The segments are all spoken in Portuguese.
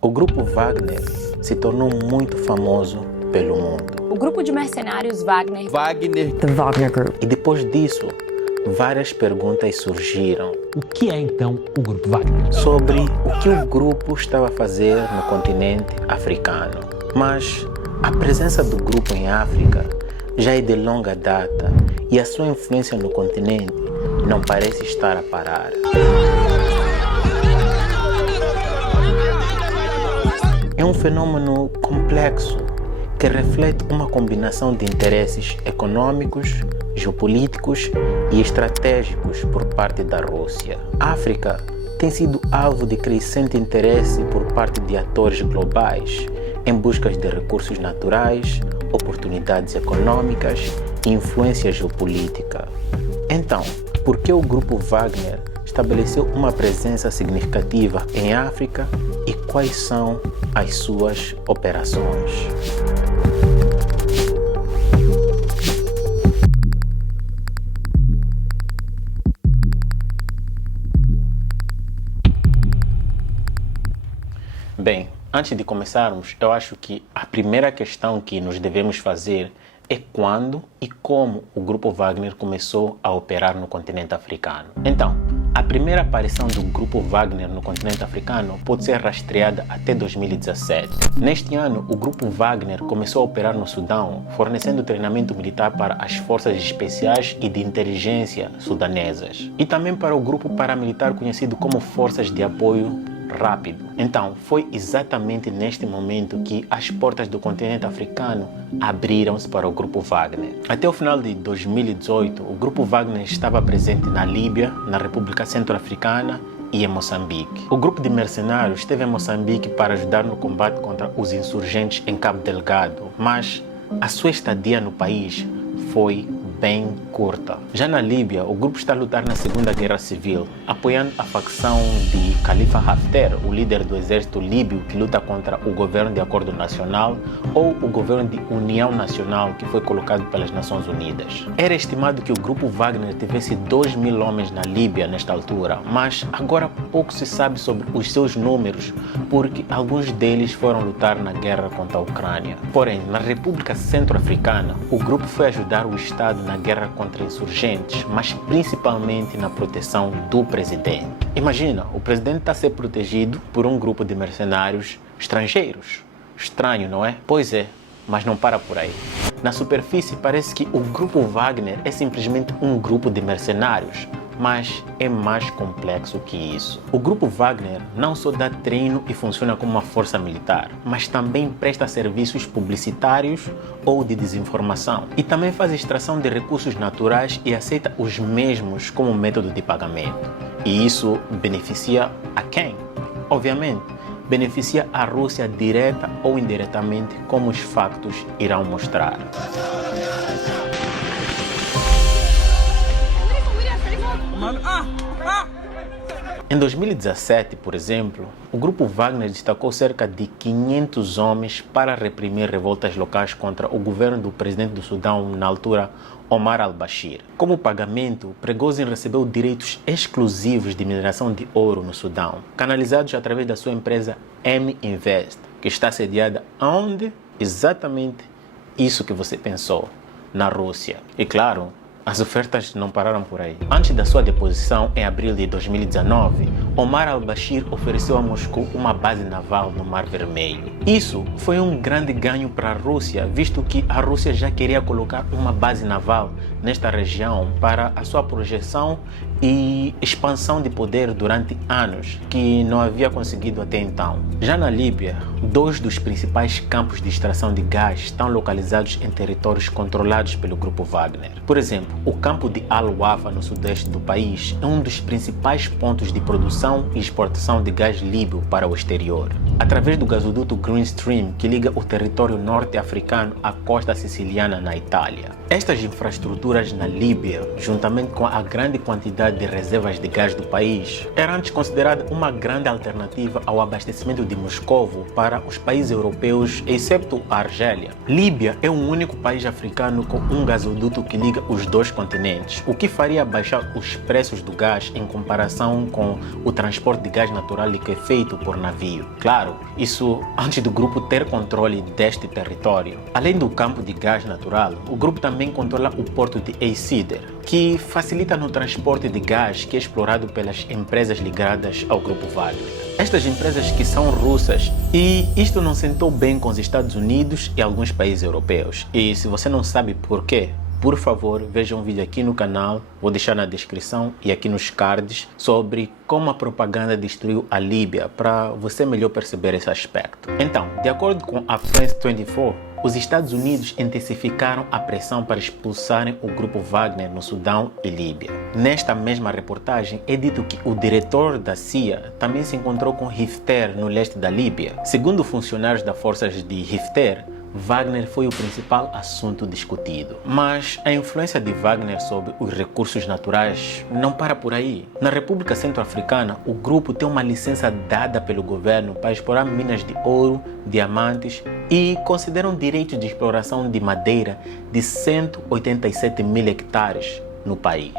O grupo Wagner se tornou muito famoso pelo mundo. O grupo de mercenários Wagner. The Wagner Group. E depois disso, várias perguntas surgiram O que é então o grupo Wagner? sobre o que o grupo estava a fazer no continente africano. Mas a presença do grupo em África já é de longa data e a sua influência no continente não parece estar a parar. É um fenômeno complexo que reflete uma combinação de interesses econômicos, geopolíticos e estratégicos por parte da Rússia. A África tem sido alvo de crescente interesse por parte de atores globais em busca de recursos naturais, oportunidades econômicas e influência geopolítica. Então, por que o grupo Wagner estabeleceu uma presença significativa em África e quais são as suas operações? Bem, antes de começarmos, eu acho que a primeira questão que nos devemos fazer é quando e como o grupo Wagner começou a operar no continente africano. Então, a primeira aparição do grupo Wagner no continente africano pode ser rastreada até 2017. Neste ano, o grupo Wagner começou a operar no Sudão, fornecendo treinamento militar para as forças especiais e de inteligência sudanesas, e também para o grupo paramilitar conhecido como Forças de Apoio Rápido. Então, foi exatamente neste momento que as portas do continente africano abriram-se para o grupo Wagner. Até o final de 2018, o grupo Wagner estava presente na Líbia, na República Centro-Africana e em Moçambique. O grupo de mercenários esteve em Moçambique para ajudar no combate contra os insurgentes em Cabo Delgado, mas a sua estadia no país foi bem curta. Já na Líbia, o grupo está a lutar na Segunda Guerra Civil, apoiando a facção de Khalifa Haftar, o líder do exército líbio que luta contra o governo de acordo nacional ou o governo de união nacional que foi colocado pelas Nações Unidas. Era estimado que o grupo Wagner tivesse 2.000 homens na Líbia nesta altura, mas agora pouco se sabe sobre os seus números, porque alguns deles foram lutar na guerra contra a Ucrânia. Porém, na República Centro-Africana, o grupo foi ajudar o Estado na guerra contra insurgentes, mas principalmente na proteção do presidente. Imagina, o presidente está a ser protegido por um grupo de mercenários estrangeiros. Estranho, não é? Pois é, mas não para por aí. Na superfície parece que o grupo Wagner é simplesmente um grupo de mercenários, mas é mais complexo que isso. O grupo Wagner não só dá treino e funciona como uma força militar, mas também presta serviços publicitários ou de desinformação. E também faz extração de recursos naturais e aceita os mesmos como método de pagamento. E isso beneficia a quem? Obviamente, beneficia a Rússia direta ou indiretamente, como os factos irão mostrar. Em 2017, por exemplo, o grupo Wagner destacou cerca de 500 homens para reprimir revoltas locais contra o governo do presidente do Sudão, na altura, Omar al-Bashir. Como pagamento, Prigozhin recebeu direitos exclusivos de mineração de ouro no Sudão, canalizados através da sua empresa M-Invest, que está sediada onde? Exatamente isso que você pensou, na Rússia. E claro, as ofertas não pararam por aí. Antes da sua deposição, em abril de 2019, Omar al-Bashir ofereceu a Moscou uma base naval no Mar Vermelho. Isso foi um grande ganho para a Rússia, visto que a Rússia já queria colocar uma base naval nesta região para a sua projeção e expansão de poder durante anos, que não havia conseguido até então. Já na Líbia, 2 dos principais campos de extração de gás estão localizados em territórios controlados pelo grupo Wagner. Por exemplo, o campo de Al-Wafa, no sudeste do país, é um dos principais pontos de produção e exportação de gás líbio para o exterior, através do gasoduto Green Stream, que liga o território norte-africano à costa siciliana na Itália. Estas infraestruturas na Líbia, juntamente com a grande quantidade de reservas de gás do país, era antes considerada uma grande alternativa ao abastecimento de Moscovo para os países europeus, exceto a Argélia. Líbia é o único país africano com um gasoduto que liga os dois continentes, o que faria baixar os preços do gás em comparação com o transporte de gás natural liquefeito por navio. Claro, Claro, isso antes do grupo ter controle deste território. Além do campo de gás natural, o grupo também controla o porto de Eider, que facilita no transporte de gás que é explorado pelas empresas ligadas ao grupo Wagner. Estas empresas que são russas, e isto não sentou bem com os Estados Unidos e alguns países europeus. E se você não sabe por quê, por favor, veja um vídeo aqui no canal, vou deixar na descrição e aqui nos cards, sobre como a propaganda destruiu a Líbia, para você melhor perceber esse aspecto. Então, de acordo com a France 24, os Estados Unidos intensificaram a pressão para expulsarem o grupo Wagner no Sudão e Líbia. Nesta mesma reportagem, é dito que o diretor da CIA também se encontrou com Haftar no leste da Líbia. Segundo funcionários das forças de Haftar, Wagner foi o principal assunto discutido. Mas a influência de Wagner sobre os recursos naturais não para por aí. Na República Centro-Africana, o grupo tem uma licença dada pelo governo para explorar minas de ouro, diamantes e consideram direitos de exploração de madeira de 187 mil hectares no país.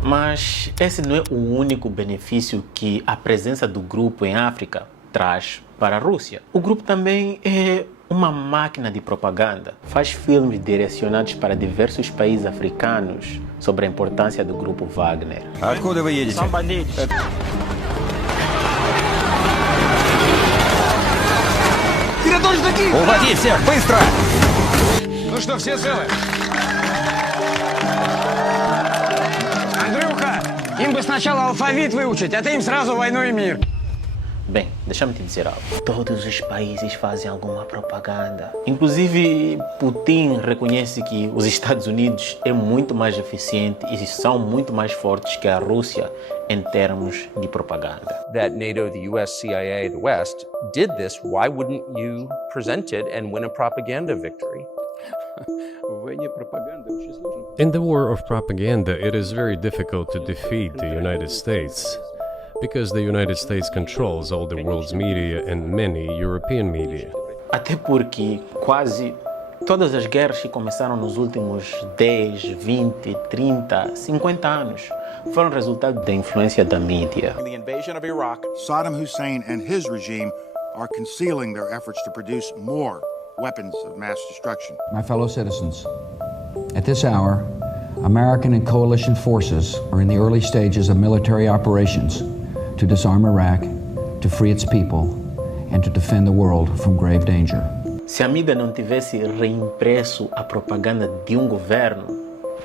Mas esse não é o único benefício que a presença do grupo em África traz para a Rússia. O grupo também é uma máquina de propaganda. Faz filmes direcionados para diversos países africanos sobre a importância do grupo Wagner. Откуда вы едете? São bandidos. Уводи всех, быстро! Ну что, все целы? Андрюха, им бы сначала алфавит выучить, а ты им сразу войну и мир. Bem, deixa-me te dizer algo. Todos os países fazem alguma propaganda. Inclusive, Putin reconhece que os Estados Unidos é muito mais eficiente e são muito mais fortes que a Rússia em termos de propaganda. That NATO, the US, CIA, the West did this, why wouldn't you present it and win a propaganda victory? In the war of propaganda, it is very difficult to defeat the United States, because the United States controls all the world's media and many European media. Até porque quase todas as guerras que começaram nos últimos 10, 20, 30, 50 anos foram resultado da influência da mídia. The invasion of Iraq, Saddam Hussein and his regime are concealing their efforts to produce more weapons of mass destruction. My fellow citizens, at this hour, American and coalition forces are in the early stages of military operations to disarm Iraq, to free its people, and to defend the world from grave danger. Se a mídia não tivesse reimpresso a propaganda de um governo,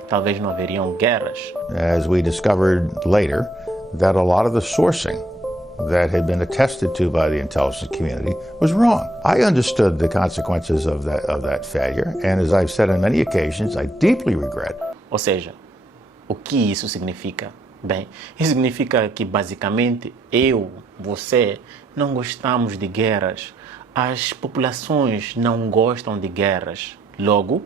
talvez não haveriam guerras. As we discovered later, that a lot of the sourcing that had been attested to by the intelligence community was wrong. I understood the consequences of that failure, and as I've said on many occasions, I deeply regret. Ou seja, o que isso significa? Bem, isso significa que basicamente eu, você, não gostamos de guerras. As populações não gostam de guerras. Logo,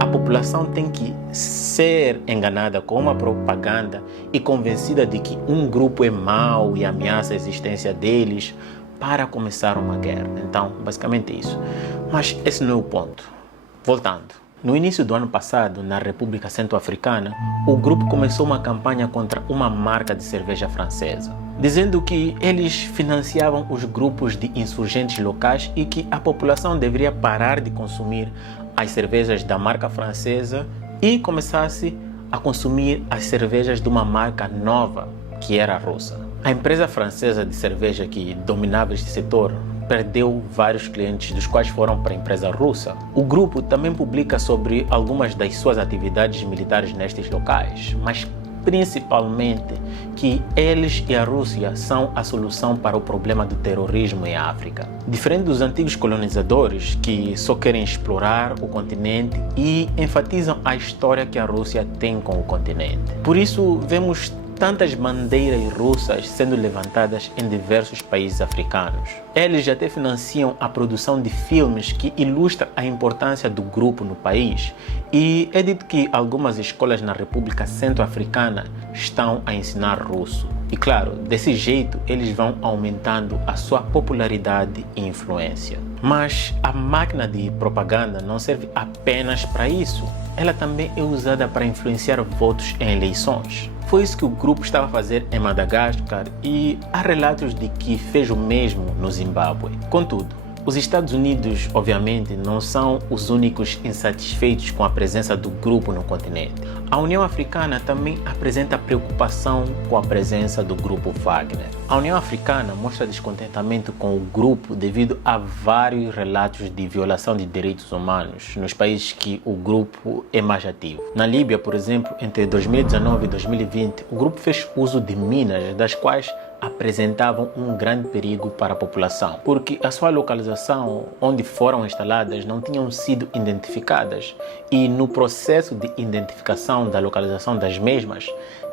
a população tem que ser enganada com uma propaganda e convencida de que um grupo é mau e ameaça a existência deles para começar uma guerra. Então, basicamente isso. Mas esse não é o ponto. Voltando. No início do ano passado, na República Centro-Africana, o grupo começou uma campanha contra uma marca de cerveja francesa, dizendo que eles financiavam os grupos de insurgentes locais e que a população deveria parar de consumir as cervejas da marca francesa e começasse a consumir as cervejas de uma marca nova, que era a russa. A empresa francesa de cerveja que dominava este setor perdeu vários clientes, dos quais foram para a empresa russa. O grupo também publica sobre algumas das suas atividades militares nestes locais, mas principalmente que eles e a Rússia são a solução para o problema do terrorismo em África. Diferente dos antigos colonizadores que só querem explorar o continente e enfatizam a história que a Rússia tem com o continente. Por isso, vemos tantas bandeiras russas sendo levantadas em diversos países africanos. Eles até financiam a produção de filmes que ilustram a importância do grupo no país, e é dito que algumas escolas na República Centro-Africana estão a ensinar russo. E claro, desse jeito eles vão aumentando a sua popularidade e influência. Mas a máquina de propaganda não serve apenas para isso. ela também é usada para influenciar votos em eleições. Foi isso que o grupo estava a fazer em Madagascar e há relatos de que fez o mesmo no Zimbábue. Contudo, os Estados Unidos, obviamente, não são os únicos insatisfeitos com a presença do grupo no continente. A União Africana também apresenta preocupação com a presença do grupo Wagner. A União Africana mostra descontentamento com o grupo devido a vários relatos de violação de direitos humanos nos países que o grupo é mais ativo. Na Líbia, por exemplo, entre 2019 e 2020, o grupo fez uso de minas, das quais apresentavam um grande perigo para a população, porque a sua localização, onde foram instaladas, não tinham sido identificadas e no processo de identificação da localização das mesmas,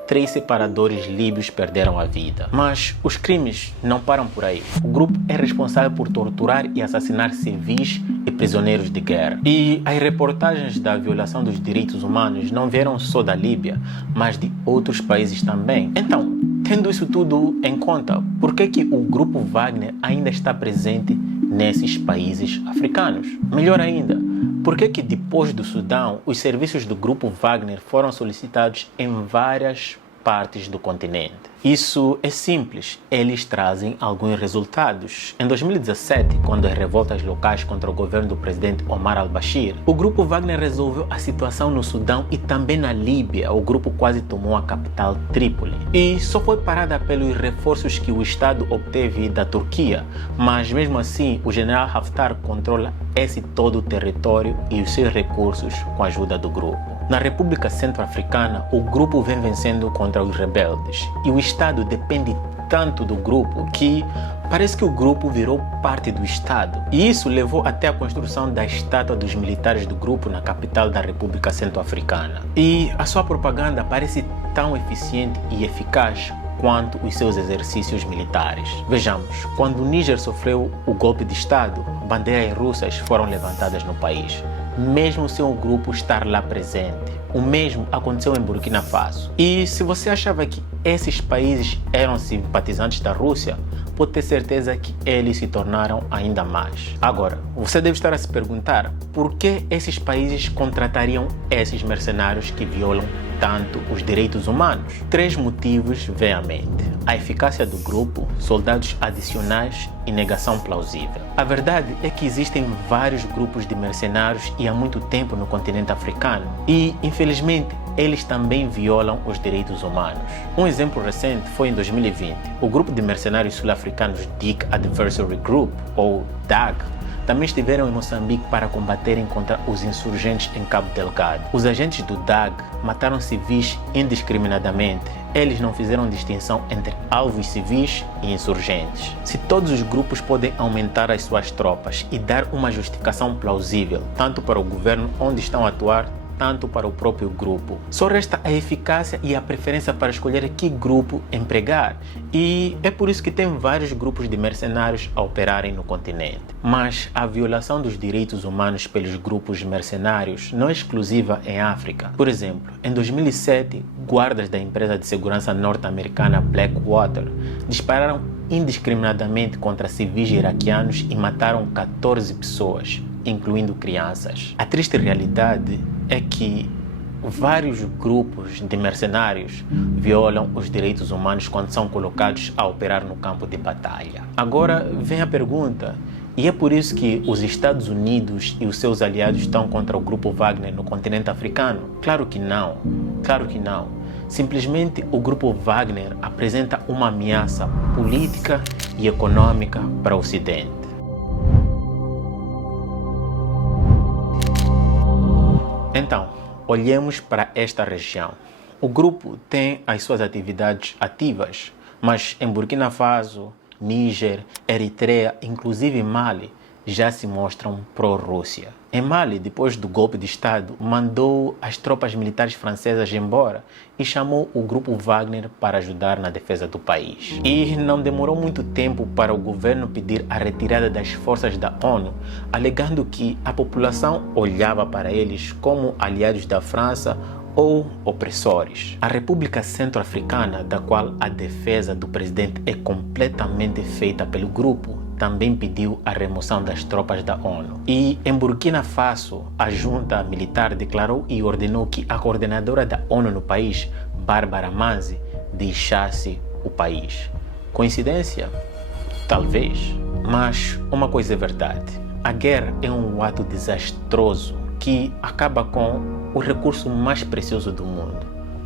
3 separadores líbios perderam a vida. Mas os crimes não param por aí. O grupo é responsável por torturar e assassinar civis e prisioneiros de guerra. E as reportagens da violação dos direitos humanos não vieram só da Líbia, mas de outros países também. Então, tendo isso tudo em conta, por que o grupo Wagner ainda está presente nesses países africanos? Melhor ainda, por que depois do Sudão, os serviços do grupo Wagner foram solicitados em várias partes do continente? Isso é simples, eles trazem alguns resultados. Em 2017, quando as revoltas locais contra o governo do presidente Omar al-Bashir, o grupo Wagner resolveu a situação no Sudão e também na Líbia. O grupo quase tomou a capital Trípoli. E só foi parada pelos reforços que o Estado obteve da Turquia, mas mesmo assim o general Haftar controla esse todo o território e os seus recursos com a ajuda do grupo. Na República Centro-Africana, o grupo vem vencendo contra os rebeldes e o Estado depende tanto do grupo que parece que o grupo virou parte do Estado. E isso levou até a construção da estátua dos militares do grupo na capital da República Centro-Africana. E a sua propaganda parece tão eficiente e eficaz quanto os seus exercícios militares. Vejamos, quando o Níger sofreu o golpe de Estado, bandeiras russas foram levantadas no país, mesmo sem o grupo estar lá presente. O mesmo aconteceu em Burkina Faso. E se você achava que esses países eram simpatizantes da Rússia, pode ter certeza que eles se tornaram ainda mais. Agora, você deve estar a se perguntar por que esses países contratariam esses mercenários que violam tanto os direitos humanos? 3 motivos vêm à mente: a eficácia do grupo, soldados adicionais e negação plausível. A verdade é que existem vários grupos de mercenários e há muito tempo no continente africano e, infelizmente, eles também violam os direitos humanos. Um exemplo recente foi em 2020. O grupo de mercenários sul-africanos Dick Adversary Group, ou DAG, também estiveram em Moçambique para combaterem contra os insurgentes em Cabo Delgado. Os agentes do DAG mataram civis indiscriminadamente. Eles não fizeram distinção entre alvos civis e insurgentes. Se todos os grupos podem aumentar as suas tropas e dar uma justificação plausível, tanto para o governo onde estão a atuar, tanto para o próprio grupo, só resta a eficácia e a preferência para escolher que grupo empregar. E é por isso que tem vários grupos de mercenários a operarem no continente. Mas a violação dos direitos humanos pelos grupos mercenários não é exclusiva em África. Por exemplo, em 2007, guardas da empresa de segurança norte-americana Blackwater dispararam indiscriminadamente contra civis iraquianos e mataram 14 pessoas, incluindo crianças. A triste realidade é que vários grupos de mercenários violam os direitos humanos quando são colocados a operar no campo de batalha. Agora vem a pergunta: e é por isso que os Estados Unidos e os seus aliados estão contra o grupo Wagner no continente africano? Claro que não. Claro que não. Simplesmente o grupo Wagner apresenta uma ameaça política e econômica para o Ocidente. Então, olhemos para esta região. O grupo tem as suas atividades ativas, mas em Burkina Faso, Níger, Eritreia, inclusive Mali, já se mostram pró-Rússia. Em Mali, depois do golpe de Estado, mandou as tropas militares francesas embora e chamou o grupo Wagner para ajudar na defesa do país. E não demorou muito tempo para o governo pedir a retirada das forças da ONU, alegando que a população olhava para eles como aliados da França ou opressores. A República Centro-Africana, da qual a defesa do presidente é completamente feita pelo grupo, também pediu a remoção das tropas da ONU. E em Burkina Faso, a junta militar declarou e ordenou que a coordenadora da ONU no país, Barbara Manzi, deixasse o país. Coincidência? Talvez. Mas uma coisa é verdade. A guerra é um ato desastroso que acaba com o recurso mais precioso do mundo,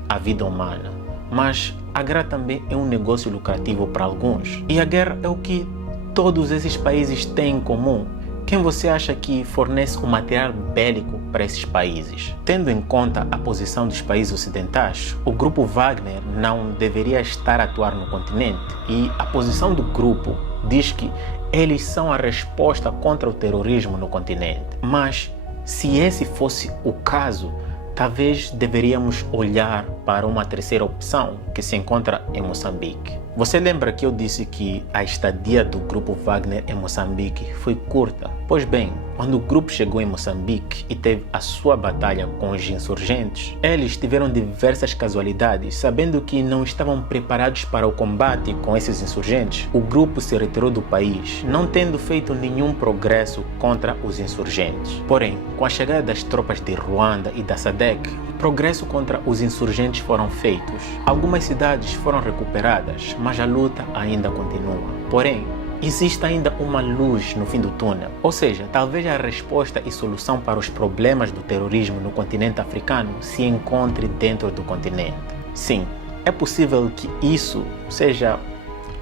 a vida humana. Mas a guerra também é um negócio lucrativo para alguns. E a guerra é o que todos esses países têm em comum. Quem você acha que fornece o material bélico para esses países? Tendo em conta a posição dos países ocidentais, o grupo Wagner não deveria estar a atuar no continente. E a posição do grupo diz que eles são a resposta contra o terrorismo no continente. Mas se esse fosse o caso, talvez deveríamos olhar para uma terceira opção que se encontra em Moçambique. Você lembra que eu disse que a estadia do grupo Wagner em Moçambique foi curta? Pois bem, quando o grupo chegou em Moçambique e teve a sua batalha com os insurgentes, eles tiveram diversas casualidades. Sabendo que não estavam preparados para o combate com esses insurgentes, o grupo se retirou do país, não tendo feito nenhum progresso contra os insurgentes. Porém, com a chegada das tropas de Ruanda e da SADC, progresso contra os insurgentes foram feitos. Algumas cidades foram recuperadas, mas a luta ainda continua. Porém, existe ainda uma luz no fim do túnel. Ou seja, talvez a resposta e solução para os problemas do terrorismo no continente africano se encontre dentro do continente. Sim, é possível que isso seja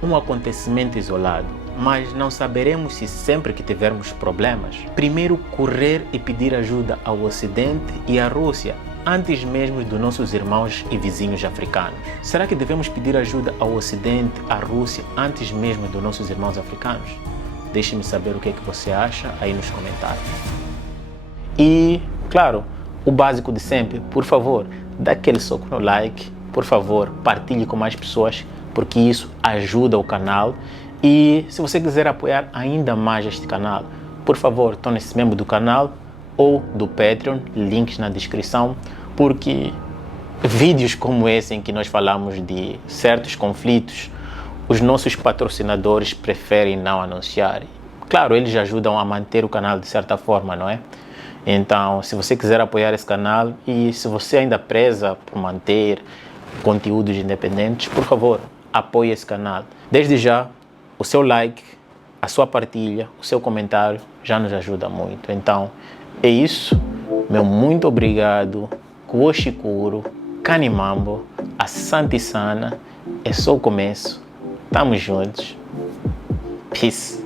um acontecimento isolado, mas não saberemos se sempre que tivermos problemas, primeiro correr e pedir ajuda ao Ocidente e à Rússia, antes mesmo dos nossos irmãos e vizinhos africanos. Será que devemos pedir ajuda ao Ocidente, à Rússia, antes mesmo dos nossos irmãos africanos? Deixe-me saber o que é que você acha aí nos comentários. E, claro, o básico de sempre, por favor, dá aquele soco no like, por favor, partilhe com mais pessoas, porque isso ajuda o canal. E se você quiser apoiar ainda mais este canal, por favor, torne-se membro do canal ou do Patreon, links na descrição, porque vídeos como esse em que nós falamos de certos conflitos, os nossos patrocinadores preferem não anunciar. Claro, eles ajudam a manter o canal de certa forma, não é? Então, se você quiser apoiar esse canal e se você ainda preza por manter conteúdos independentes, por favor, apoie esse canal. Desde já, o seu like, a sua partilha, o seu comentário já nos ajuda muito. Então, é isso. Meu muito obrigado. Kuoshikuro, Kanimambo, Asante Sana. É só o começo. Tamo juntos. Peace.